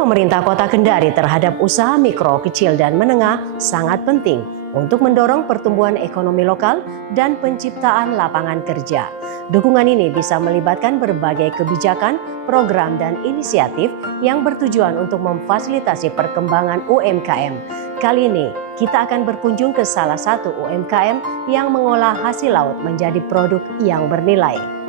pemerintah Kota Kendari terhadap usaha mikro, kecil, dan menengah sangat penting untuk mendorong pertumbuhan ekonomi lokal dan penciptaan lapangan kerja. Dukungan ini bisa melibatkan berbagai kebijakan, program, dan inisiatif yang bertujuan untuk memfasilitasi perkembangan UMKM. Kali ini, kita akan berkunjung ke salah satu UMKM yang mengolah hasil laut menjadi produk yang bernilai.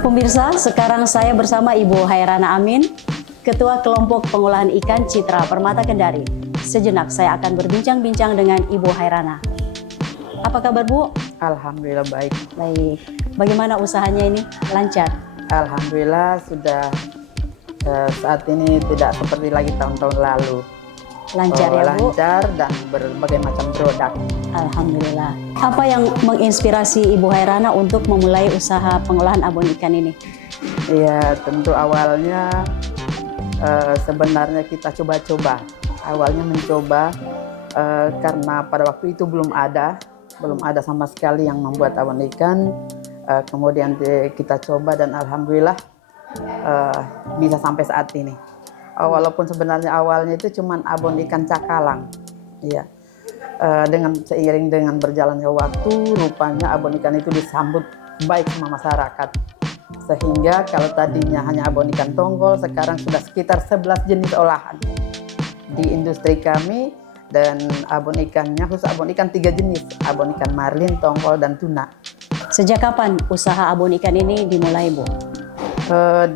Pemirsa, sekarang saya bersama Ibu Hairana Amin, Ketua Kelompok Pengolahan Ikan Citra Permata Kendari. Sejenak saya akan berbincang-bincang dengan Ibu Hairana. Apa kabar, Bu? Alhamdulillah baik. Baik. Bagaimana usahanya ini? Lancar? Alhamdulillah sudah saat ini tidak seperti lagi tahun-tahun lalu. Lancar ya, Bu? Lancar dan berbagai macam produk. Alhamdulillah. Apa yang menginspirasi Ibu Hairana untuk memulai usaha pengolahan abon ikan ini? Ya, tentu awalnya sebenarnya kita coba-coba. Awalnya mencoba karena pada waktu itu belum ada sama sekali yang membuat abon ikan. Kemudian kita coba dan alhamdulillah bisa sampai saat ini. Walaupun sebenarnya awalnya itu cuman abon ikan cakalang, ya. Seiring dengan berjalannya waktu, rupanya abon ikan itu disambut baik sama masyarakat. Sehingga kalau tadinya hanya abon ikan tongkol, sekarang sudah sekitar 11 jenis olahan di industri kami. Dan abon ikannya khusus abon ikan 3 jenis, abon ikan marlin, tongkol, dan tuna. Sejak kapan usaha abon ikan ini dimulai, Bu?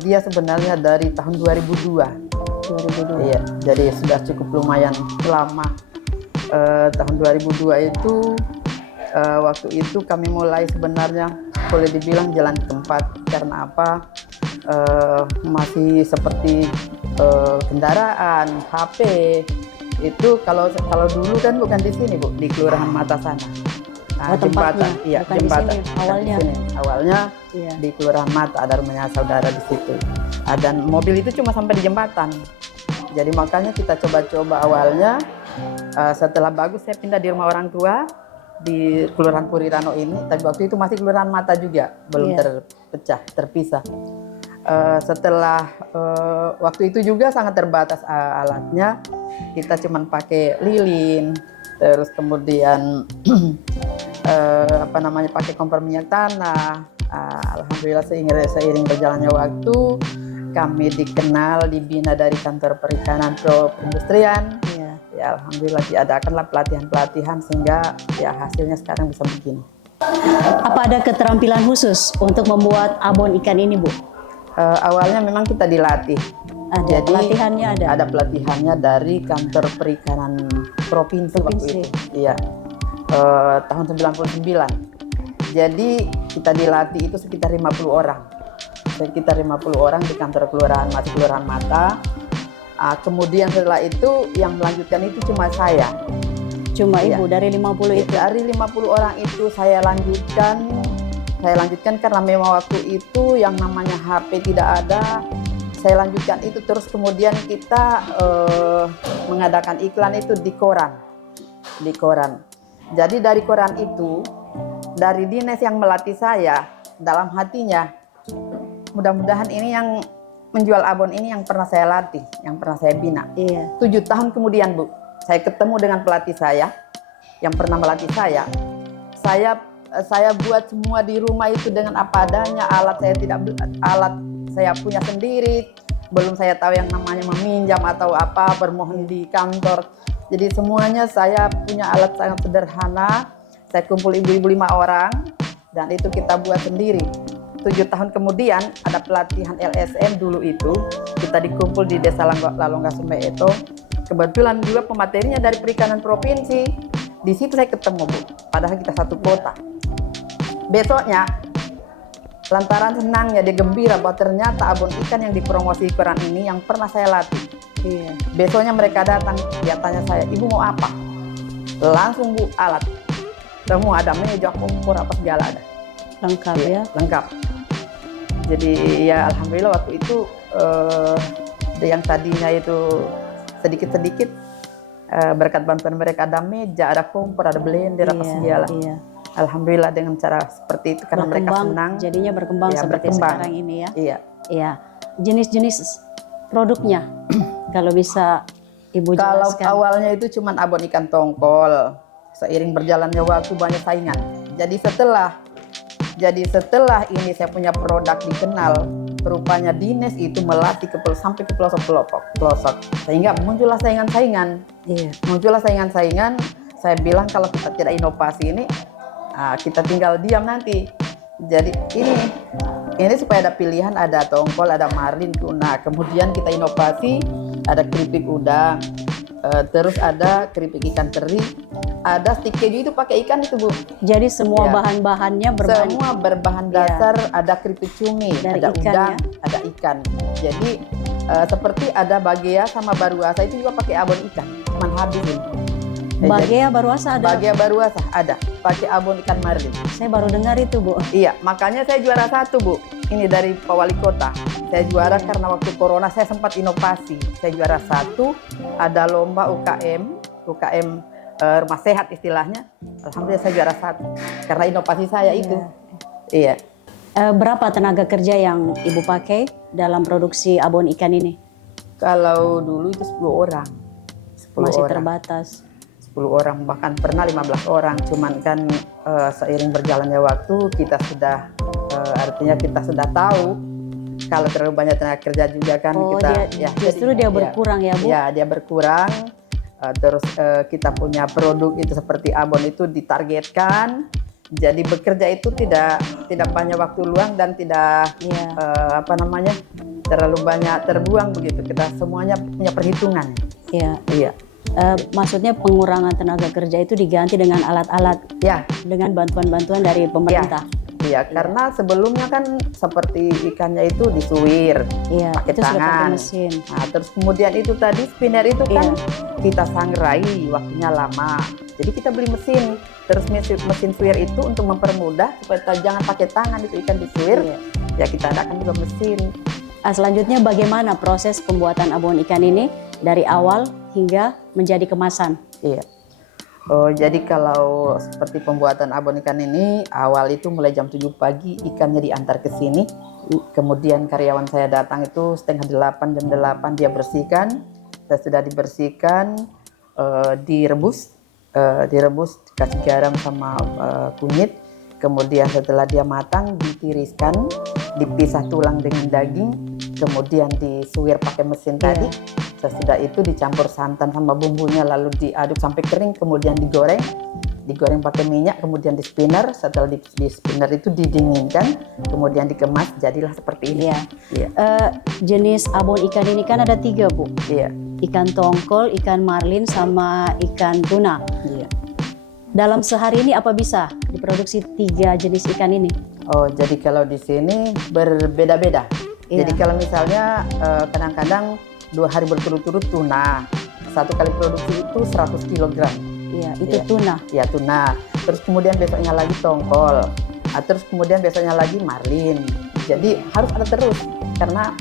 Dia sebenarnya dari tahun 2002. 2002. Iya, jadi sudah cukup lumayan lama. Tahun 2002 itu waktu itu kami mulai sebenarnya boleh dibilang jalan tempat. Karena apa? Masih seperti kendaraan, HP. Itu kalau dulu kan bukan di sini, Bu, di Kelurahan Mata sana. Nah, tempatnya, iya, bukan jembatan. di sini awalnya. Awalnya Iya. di Kelurahan Mata, ada rumahnya saudara di situ. Dan mobil itu cuma sampai di jembatan. Jadi makanya kita coba-coba awalnya. Setelah bagus saya pindah di rumah orang tua di Kelurahan Purirano ini. Tapi waktu itu masih Kelurahan Mata juga, belum terpisah. Setelah waktu itu juga sangat terbatas alatnya. Kita cuma pakai lilin, terus kemudian pakai kompor minyak tanah. Alhamdulillah seiring berjalannya waktu, kami dikenal, dibina dari kantor perikanan pro perindustrian. Ya alhamdulillah diadakanlah pelatihan-pelatihan sehingga ya hasilnya sekarang bisa begini. Apa ada keterampilan khusus untuk membuat abon ikan ini, Bu? Awalnya memang kita dilatih. Ada pelatihannya ada? Ada pelatihannya dari kantor perikanan provinsi. Waktu itu. Iya. Tahun 99. Jadi kita dilatih itu sekitar 50 orang. Sekitar 50 orang di kantor kelurahan Mata. Kemudian setelah itu yang melanjutkan itu cuma saya. Cuma Ibu dari 50 itu? Dari 50 orang itu saya lanjutkan karena memang waktu itu yang namanya HP tidak ada. Saya lanjutkan itu terus kemudian kita mengadakan iklan itu di koran. Jadi dari koran itu, dari dinas yang melatih saya, dalam hatinya mudah-mudahan ini yang menjual abon ini yang pernah saya latih, yang pernah saya bina. Iya. 7 tahun kemudian, Bu, saya ketemu dengan pelatih saya yang pernah melatih saya. Saya buat semua di rumah itu dengan apa adanya. Alat saya punya sendiri. Belum saya tahu yang namanya meminjam atau apa, bermohon di kantor. Jadi semuanya saya punya alat sangat sederhana. Saya kumpul ibu-ibu 5 orang dan itu kita buat sendiri. 7 tahun kemudian ada pelatihan LSM dulu itu, kita dikumpul di Desa Lalongga Sumbai itu. Kebetulan juga pematerinya dari perikanan provinsi. Di situ saya ketemu, Bu, padahal kita satu kota. Besoknya, lantaran senangnya dia gembira bahwa ternyata abon ikan yang dipromosi koran ini yang pernah saya latih. Iya. Besoknya mereka datang, dia tanya saya, "Ibu mau apa?" Langsung, Bu, alat. Semua ada, meja, kompor, apa segala ada. Lengkap ya? Lengkap. Jadi ya alhamdulillah waktu itu yang tadinya itu sedikit-sedikit berkat bantuan mereka, ada meja, ada kompor, ada blender, apa segala. Iya. Alhamdulillah dengan cara seperti itu karena mereka senang. Jadinya berkembang Ya, seperti berkembang. sekarang ini ya. Iya. Iya. Jenis-jenis produknya kalau bisa Ibu Kalau jelaskan. awalnya itu cuman abon ikan tongkol. Seiring berjalannya waktu banyak saingan. Jadi setelah ini saya punya produk dikenal, rupanya dinas itu melatih sampai ke pelosok, sehingga muncullah saingan-saingan. Iya. Muncullah saingan-saingan. Saya bilang kalau kita tidak inovasi ini, kita tinggal diam nanti. Jadi ini supaya ada pilihan, ada tongkol, ada marlin, tuna. Kemudian kita inovasi, ada keripik udang, terus ada keripik ikan teri, ada stik keju itu pakai ikan itu Bu. Jadi semua Ya. bahan-bahannya Semua berbahan dasar, ada keripik cumi, Dari ada ikan, udang, ya? ada ikan. Jadi seperti ada bagea sama baruasa itu juga pakai abon ikan, cuman habis ini. Bagea baruasa ada. Bagea baruasa ada, pakai abon ikan marlin. Saya baru dengar itu Bu. Iya, makanya saya juara 1 Bu. Ini dari Pak Wali Kota. Saya juara karena waktu corona saya sempat inovasi. Saya juara 1, ada lomba UKM rumah sehat istilahnya. Alhamdulillah saya juara 1 karena inovasi saya itu. Iya. Berapa tenaga kerja yang Ibu pakai dalam produksi abon ikan ini? Kalau dulu itu 10 orang. 10 Masih orang. terbatas. 10 orang, bahkan pernah 15 orang. Cuman kan seiring berjalannya waktu kita sudah artinya kita sudah tahu kalau terlalu banyak tenaga kerja juga kan Justru dia berkurang ya Bu? Ya, dia berkurang. Terus kita punya produk itu seperti abon itu ditargetkan. Jadi bekerja itu tidak banyak waktu luang dan tidak terlalu banyak terbuang begitu. Kita semuanya punya perhitungan. Iya. Iya. Maksudnya pengurangan tenaga kerja itu diganti dengan alat-alat, Ya, dengan bantuan-bantuan dari pemerintah. iya, karena sebelumnya kan seperti ikannya itu disuir, Iya, pakai itu sudah pakai tangan. mesin. Nah, terus kemudian itu tadi spinner itu kan kita sangrai, waktunya lama. Jadi kita beli mesin, terus mesin suir itu untuk mempermudah supaya jangan pakai tangan itu ikan disuir. Iya. Ya kita adakan juga mesin. Selanjutnya bagaimana proses pembuatan abon ikan ini dari awal hingga menjadi kemasan? Iya. Oh, jadi kalau seperti pembuatan abon ikan ini, awal itu mulai jam 7 pagi ikannya diantar ke sini. Kemudian karyawan saya datang itu setengah 8, jam 8 dia bersihkan. Sudah dibersihkan, direbus, kasih garam sama kunyit. Kemudian setelah dia matang ditiriskan, dipisah tulang dengan daging, kemudian disuir pakai mesin tadi. Sesudah itu dicampur santan sama bumbunya, lalu diaduk sampai kering, kemudian digoreng pakai minyak, kemudian di spinner. Setelah di spinner itu didinginkan, kemudian dikemas, jadilah seperti ini. Iya. Jenis abon ikan ini kan ada 3 Bu. Iya. Ikan tongkol, ikan marlin, sama ikan tuna. Iya. Dalam sehari ini apa bisa diproduksi 3 jenis ikan ini? Oh, jadi kalau di sini berbeda-beda. Iya. Jadi kalau misalnya kadang-kadang 2 hari berturut-turut tuna, 1 kali produksi itu 100 kg. Iya, itu Iya. tuna. Ya tuna. Terus kemudian besoknya lagi tongkol. Terus kemudian besoknya lagi marlin. Jadi harus ada terus karena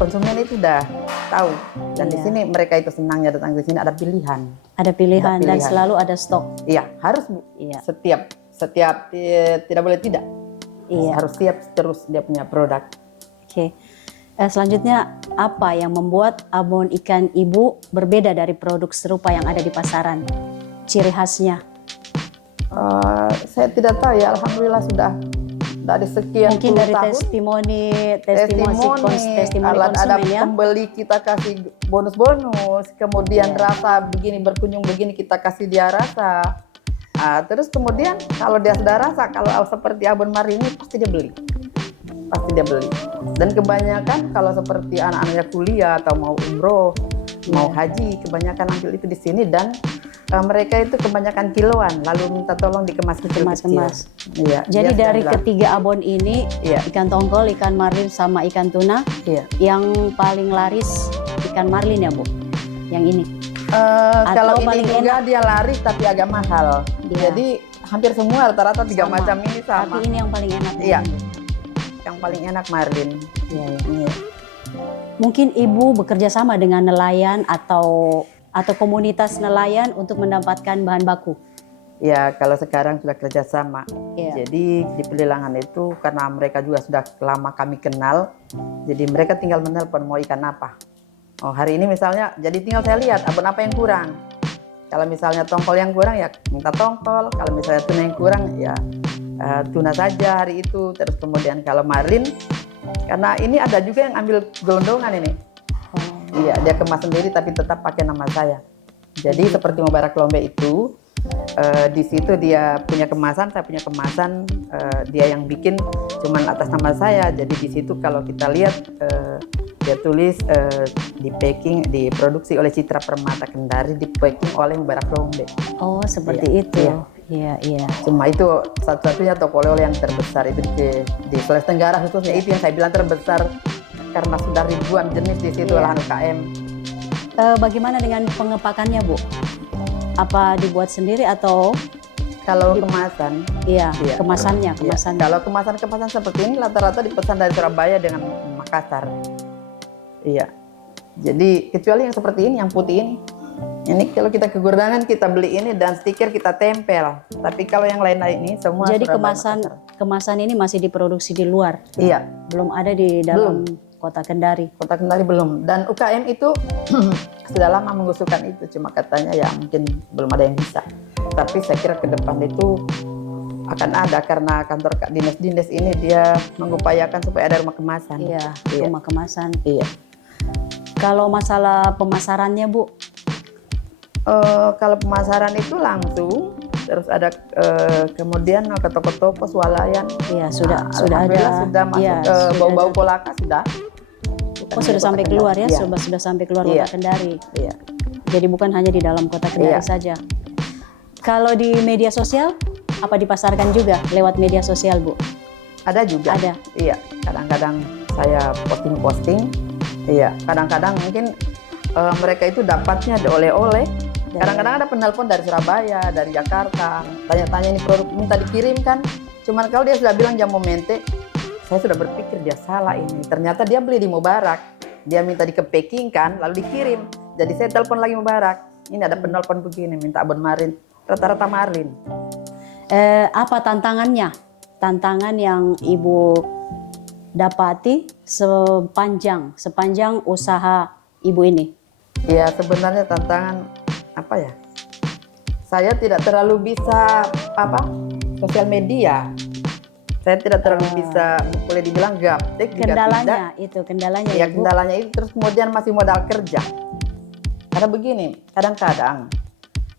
konsumen itu sudah tahu. Dan di Iya. sini mereka itu senangnya datang ke sini ada pilihan. Ada pilihan Ada dan pilihan. selalu ada stok. Iya, harus Bu. Iya. Setiap tidak boleh tidak. Iya. Harus siap terus dia punya produk. Oke. Selanjutnya apa yang membuat abon ikan Ibu berbeda dari produk serupa yang ada di pasaran? Ciri khasnya? Saya tidak tahu ya. Alhamdulillah sudah dari sekian Mungkin puluh dari tahun. testimoni ada konsumen ya. pembeli kita kasih bonus, kemudian Iya. rasa begini berkunjung begini kita kasih dia rasa. Terus kemudian kalau dia sudah rasa, kalau seperti abon marlin ini pasti dia beli. Dan kebanyakan kalau seperti anak-anaknya kuliah atau mau umroh, mau haji, kebanyakan ambil itu di sini dan mereka itu kebanyakan kiloan, lalu minta tolong dikemas kecil-kecil. Iya. Jadi dia dari sudah bilang, ketiga abon ini, Iya. ikan tongkol, ikan marlin, sama ikan tuna, iya. yang paling laris ikan marlin ya Bu? Yang ini? Kalau Atau ini paling juga dia laris tapi agak mahal. Iya. Jadi hampir semua rata-rata 3 Sama. macam ini sama. Tapi ini yang paling enak. Iya. Yang paling enak marlin. Iya, iya. Iya. Mungkin ibu bekerja sama dengan nelayan atau komunitas nelayan untuk mendapatkan bahan baku. Ya, kalau sekarang sudah kerjasama. Iya. Jadi di pelelangan itu karena mereka juga sudah lama kami kenal, jadi mereka tinggal menelpon mau ikan apa. Oh, hari ini misalnya, jadi tinggal saya lihat abon apa yang kurang. Kalau misalnya tongkol yang kurang ya minta tongkol, kalau misalnya tuna yang kurang ya tuna saja hari itu. Terus kemudian kalau marlin, karena ini ada juga yang ambil gelondongan ini. Iya, dia kemas sendiri tapi tetap pakai nama saya. Jadi seperti Mubarak Lombe itu, di situ dia punya kemasan, saya punya kemasan, dia yang bikin cuman atas nama saya. Jadi di situ kalau kita lihat dia tulis di packing, diproduksi oleh Citra Permata Kendari, di packing oleh Mubarak Lombe. Oh, seperti Iya, itu. iya. Iya, iya. Cuma itu satu-satunya toko oleh-oleh yang terbesar itu di Sulawesi Tenggara khususnya, itu yang saya bilang terbesar karena sudah ribuan jenis di situ Iya. olahan UKM. Bagaimana dengan pengepakannya, Bu? Apa dibuat sendiri atau Kalau kemasan, iya, Iya. kemasannya, ya, kemasannya. kalau kemasan-kemasan seperti ini rata-rata dipesan dari Surabaya dengan Makassar. Iya. Jadi kecuali yang seperti ini, yang putih ini. Ini kalau kita ke Gurdangan kita beli ini dan stiker kita tempel. Tapi kalau yang lain ini semua Jadi Surabaya, Makassar. kemasan ini masih diproduksi di luar, Iya, belum ada di dalam kota Kendari. Kota Kendari belum. Dan UKM itu sudah lama mengusulkan itu, cuma katanya ya mungkin belum ada yang bisa. Tapi saya kira ke depan itu akan ada karena kantor dinas-dinas ini dia mengupayakan supaya ada rumah kemasan. Iya, Iya. rumah kemasan. Iya. Kalau masalah pemasarannya, Bu, Kalau pemasaran itu langsung, terus ada kemudian ke toko-toko swalayan. iya sudah Nah, sudah ada. alhamdulillah sudah masuk Iya, sudah bau-bau ada. kolaka sudah. Oh, sudah sampai keluar ya, Iya. sudah sampai keluar Iya. kota Kendari. Iya. Jadi bukan hanya di dalam kota Kendari Iya. saja. Kalau di media sosial, apa dipasarkan juga lewat media sosial, Bu? Ada juga. Ada. Iya. Kadang-kadang saya posting-posting. Iya. Kadang-kadang mungkin mereka itu dapatnya ada oleh-oleh. Kadang-kadang ada penelpon dari Surabaya, dari Jakarta, tanya-tanya ini produk minta dikirimkan. Cuman kalau dia sudah bilang jam momente, saya sudah berpikir dia salah ini. Ternyata dia beli di Mubarak, dia minta dikepackingkan lalu dikirim. Jadi saya telepon lagi Mubarak, ini ada penelpon begini, minta abon marlin, rata-rata marlin. Apa tantangannya? Tantangan yang Ibu dapati sepanjang usaha Ibu ini? Ya sebenarnya tantangan apa ya? Saya tidak terlalu bisa sosial media. Saya tidak terlalu bisa, boleh dibilang gaptek juga tidak. Kendalanya Ya Ibu. kendalanya itu, terus kemudian masih modal kerja. Karena begini, kadang-kadang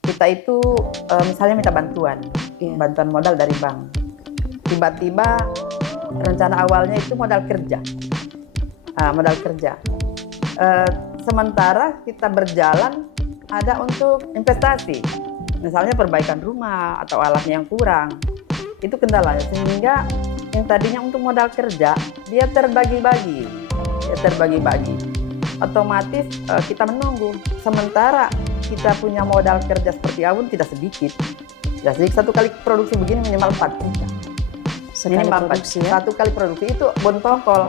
kita itu misalnya minta bantuan, Iya. bantuan modal dari bank. Tiba-tiba rencana awalnya itu modal kerja, modal kerja. Sementara kita berjalan ada untuk investasi, misalnya perbaikan rumah atau alatnya yang kurang. Itu kendalanya, sehingga yang tadinya untuk modal kerja dia terbagi-bagi, otomatis kita menunggu. Sementara kita punya modal kerja seperti Abun tidak sedikit. Satu kali produksi begini minimal 4 juta. Sekali Minimal 4 produksi juta. ya. Satu kali produksi itu bon tongkol.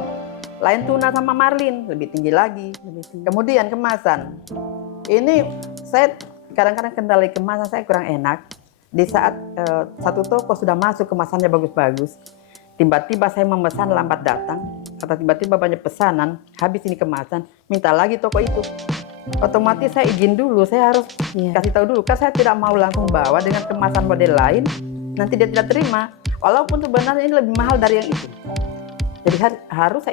Lain tuna sama marlin lebih tinggi lagi. Lebih tinggi. Kemudian kemasan. Ini saya kadang-kadang kendala kemasan saya kurang enak. Di saat satu toko sudah masuk kemasannya bagus-bagus, tiba-tiba saya memesan lambat datang, atau tiba-tiba banyak pesanan, habis ini kemasan, minta lagi toko itu. Otomatis saya izin dulu, saya harus Iya. kasih tahu dulu, kan saya tidak mau langsung bawa dengan kemasan model lain, nanti dia tidak terima. Walaupun sebenarnya ini lebih mahal dari yang itu. Jadi harus saya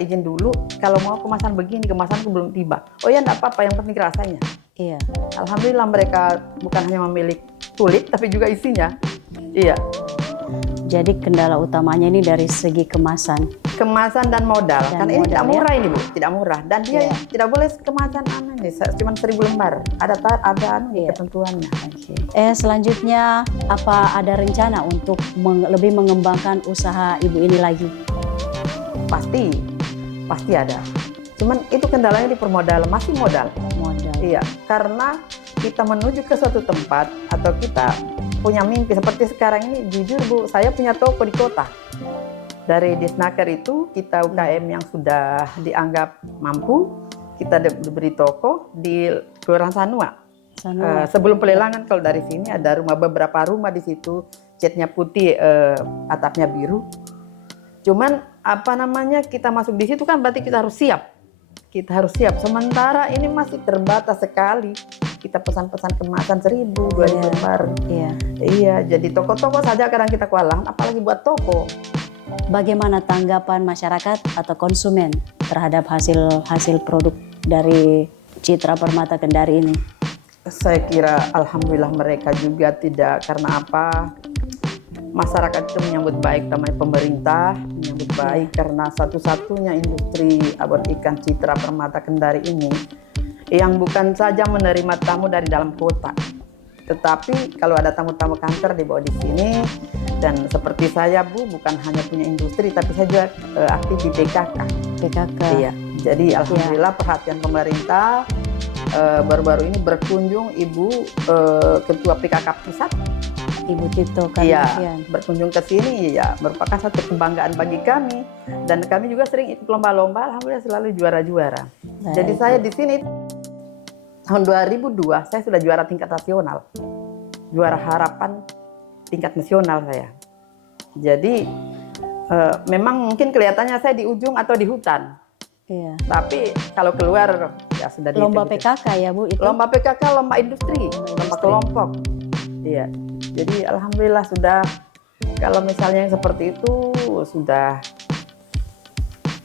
izin dulu. Kalau mau kemasan begini, kemasanku belum tiba. Oh ya enggak apa-apa, yang penting rasanya. Iya. Alhamdulillah mereka bukan hanya memilih kulit, tapi juga isinya. Iya, Jadi kendala utamanya ini dari segi kemasan. kemasan dan modal. Dan Kan ini modal, tidak ya. murah ini Bu, tidak murah. Dan dia Iya. tidak boleh kemasan ini, cuma 1000 lembar. Ada Iya. ketentuannya. Selanjutnya apa ada rencana untuk lebih mengembangkan usaha Ibu ini lagi? Pasti ada. Cuman itu kendalanya di permodalan, masih modal. Modal. Iya, karena kita menuju ke suatu tempat atau kita punya mimpi seperti sekarang ini, jujur Bu, saya punya toko di kota. Dari Disnaker itu kita UKM yang sudah dianggap mampu, kita diberi toko di Kelurahan Sanua. Sebelum pelelangan, kalau dari sini ada beberapa rumah di situ, catnya putih, atapnya biru. Cuman kita masuk di situ kan berarti kita harus siap. Kita harus siap. Sementara ini masih terbatas sekali. Kita pesan-pesan kemasan 1.000, 2.000 lembar. Iya, jadi toko-toko saja kadang kita kewalahan, apalagi buat toko. Bagaimana tanggapan masyarakat atau konsumen terhadap hasil produk dari Citra Permata Kendari ini? Saya kira alhamdulillah mereka juga tidak, karena apa? Masyarakat itu menyambut baik, namanya pemerintah menyambut baik karena satu-satunya industri abon ikan Citra Permata Kendari ini yang bukan saja menerima tamu dari dalam kota, tetapi kalau ada tamu-tamu kantor dibawa di sini. Dan seperti saya Bu, bukan hanya punya industri, tapi saya juga aktif di PKK. Iya, jadi alhamdulillah perhatian pemerintah. Baru-baru ini berkunjung Ibu Ketua PKK Pusat, Ibu Tito Karnavian. Iya, berkunjung ke sini ya merupakan satu kebanggaan bagi kami, dan kami juga sering ikut lomba-lomba, alhamdulillah selalu juara-juara. Jadi saya di sini tahun 2002 saya sudah juara tingkat nasional, juara harapan tingkat nasional saya. Jadi memang mungkin kelihatannya saya di ujung atau di hutan. Iya. Tapi kalau keluar ya sudah di lomba PKK ya Bu itu? Lomba PKK, lomba industri, lomba kelompok. Iya. Jadi alhamdulillah sudah, kalau misalnya yang seperti itu sudah,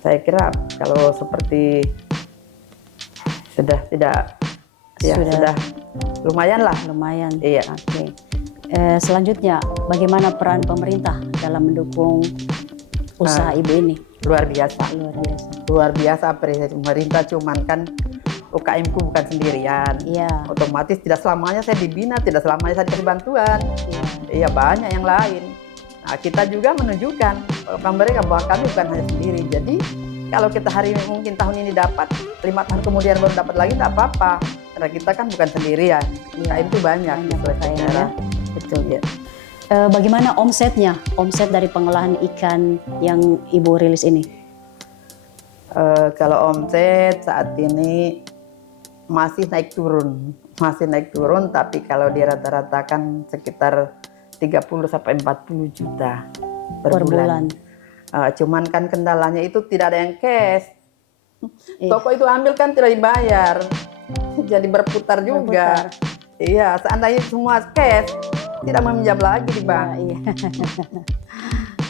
saya kira kalau seperti sudah tidak, ya sudah lumayan lah. Lumayan. Iya. Oke. Selanjutnya bagaimana peran pemerintah dalam mendukung usaha Ibu ini? Luar biasa. Luar biasa pemerintah, cuman kan UKM ku bukan sendirian. Iya. Otomatis tidak selamanya saya dibina, tidak selamanya saya dikasih bantuan. Iya, banyak yang lain. Nah, kita juga menunjukkan kepada mereka bahwa kami bukan hanya sendiri. Jadi kalau kita hari ini mungkin tahun ini dapat, 5 tahun kemudian baru dapat lagi, tidak apa-apa. Karena kita kan bukan sendirian. UKM itu banyak. Betul ya. Bagaimana omset dari pengolahan ikan yang Ibu rilis ini? Kalau omset saat ini masih naik turun, tapi kalau dirata-ratakan sekitar 30 sampai 40 juta per bulan. Cuman kan kendalanya itu tidak ada yang cash. Toko itu ambil kan tidak dibayar, jadi berputar juga. Iya, seandainya semua cash, tidak meminjam lagi di bank. Iya.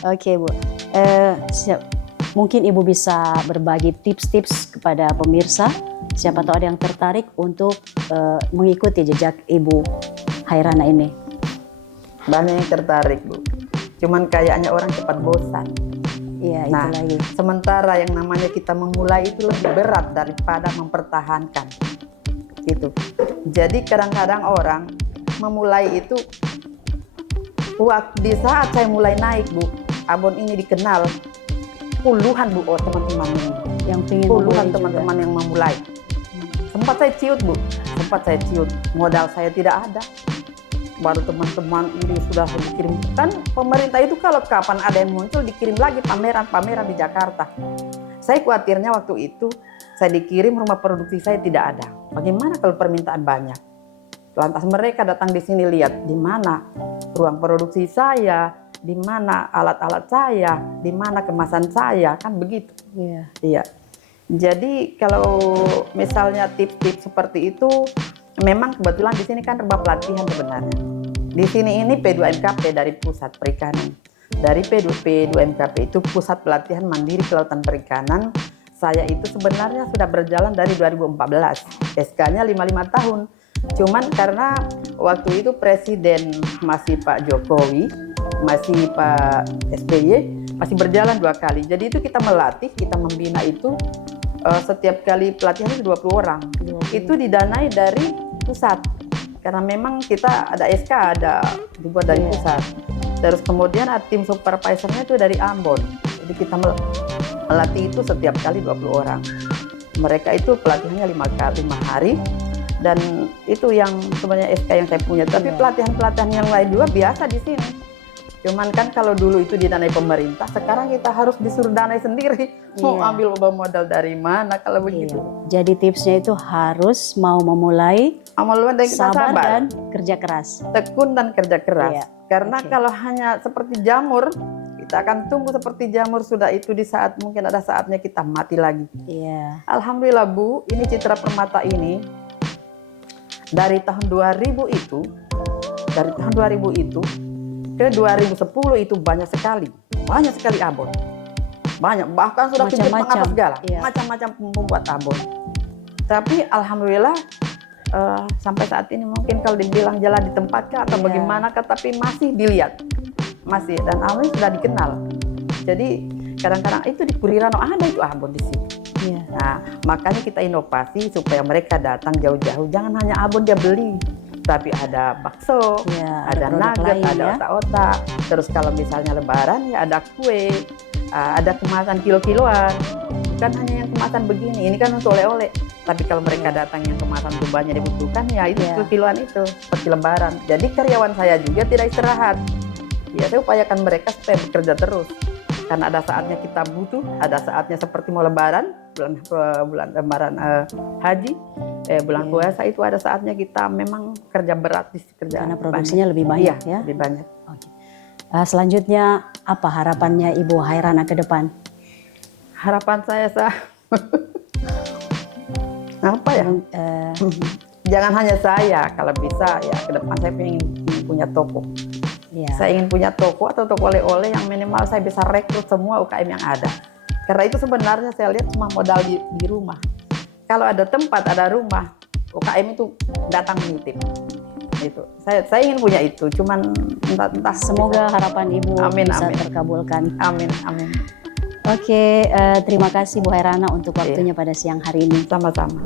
Oke Bu, mungkin Ibu bisa berbagi tips-tips kepada pemirsa, siapa tahu ada yang tertarik untuk mengikuti jejak Ibu Hairana ini. Banyak yang tertarik Bu, cuman kayaknya orang cepat bosan. Iya, nah, itu lagi. Sementara yang namanya kita memulai itu lebih berat daripada mempertahankan. Gitu. Jadi kadang-kadang orang memulai itu, di saat saya mulai naik Bu, abon ini dikenal puluhan Bu, teman-teman yang ingin puluhan teman-teman yang memulai. Sempat saya ciut Bu, modal saya tidak ada. Baru teman-teman ini sudah dikirim, kan pemerintah itu kalau kapan ada yang muncul dikirim lagi pameran di Jakarta. Saya khawatirnya waktu itu saya dikirim, rumah produksi saya tidak ada. Bagaimana kalau permintaan banyak? Lantas mereka datang di sini lihat di mana ruang produksi saya, di mana alat-alat saya, di mana kemasan saya, kan begitu. Iya. Jadi kalau misalnya tips-tips seperti itu, memang kebetulan di sini kan rumah pelatihan sebenarnya. Di sini ini P2MKP dari Pusat Perikanan. Dari P2MKP itu Pusat Pelatihan Mandiri Kelautan Perikanan. Saya itu sebenarnya sudah berjalan dari 2014. SK-nya 55 tahun. Cuman karena waktu itu Presiden masih Pak Jokowi, masih Pak SBY, masih berjalan 2 kali. Jadi itu kita melatih, kita membina itu setiap kali pelatihan itu 20 orang. Itu didanai dari pusat. Karena memang kita ada SK, ada dibuat dari pusat. Terus kemudian tim supervisornya itu dari Ambon. Jadi kita melatih itu setiap kali 20 orang. Mereka itu pelatihannya 5 hari. Dan itu yang sebenarnya SK yang saya punya. Tapi pelatihan-pelatihan yang lain juga biasa di sini. Cuman kan kalau dulu itu didanai pemerintah, sekarang kita harus disuruh danai sendiri. Mau ambil modal dari mana kalau begitu? Jadi tipsnya itu harus mau memulai, Amalan dan kita sabar sabar, dan kerja keras. tekun dan kerja keras. Iya. Karena Oke. kalau hanya seperti jamur, kita akan tunggu seperti jamur, sudah itu di saat mungkin ada saatnya kita mati lagi. Iya. Alhamdulillah Bu, ini Citra Permata ini dari tahun 2000 itu, ke 2010 itu banyak sekali abon. Banyak, bahkan sudah pinggir Macam-macam, atas segala, iya. macam-macam membuat abon. Tapi alhamdulillah sampai saat ini mungkin kalau dibilang jalan di tempat kah atau Iya. bagaimana kah, tapi masih dilihat, masih, dan alhamdulillah sudah dikenal. Jadi kadang-kadang itu di Purirano ada itu abon di sini. Iya. Nah, makanya kita inovasi supaya mereka datang jauh-jauh. Jangan hanya abon dia beli, tapi ada bakso, Iya, ada produk nugget, lain, ada ya. otak-otak. Terus kalau misalnya lebaran ya ada kue, ada kemasan kilo-kiloan. Bukan hanya yang kemasan begini, ini kan untuk oleh-oleh. Tapi kalau mereka datang yang kemasan banyak dibutuhkan, ya itu Iya. kilo-kiloan itu, seperti lebaran. Jadi karyawan saya juga tidak istirahat. Ya, saya upayakan mereka supaya bekerja terus. Karena ada saatnya kita butuh, ada saatnya seperti mau lebaran, bulan lebaran haji, bulan Iya. puasa itu ada saatnya kita memang kerja berat di kerjaan. Karena produksinya lebih banyak, Iya, ya. lebih banyak. Oke. Selanjutnya apa harapannya Ibu Hairana ke depan? Harapan saya apa ya? Eh, Jangan hanya saya, kalau bisa ya ke depan saya ingin punya toko. ya. Saya ingin punya toko atau toko oleh-oleh yang minimal saya bisa rekrut semua UKM yang ada. Karena itu sebenarnya saya lihat cuma modal di rumah. Kalau ada tempat, ada rumah, UKM itu datang menitip. Itu. Saya ingin punya itu, cuman entah Semoga harapan Ibu Amin, bisa amin. terkabulkan. Amin, amin. Oke, terima kasih Bu Hairana untuk waktunya pada siang hari ini. Sama-sama.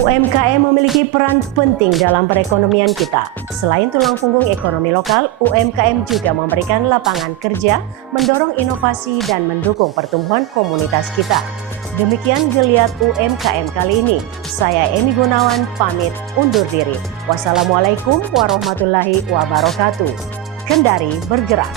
UMKM memiliki peran penting dalam perekonomian kita. Selain tulang punggung ekonomi lokal, UMKM juga memberikan lapangan kerja, mendorong inovasi, dan mendukung pertumbuhan komunitas kita. Demikian geliat UMKM kali ini. Saya Emi Gunawan pamit undur diri. Wassalamualaikum warahmatullahi wabarakatuh. Kendari bergerak.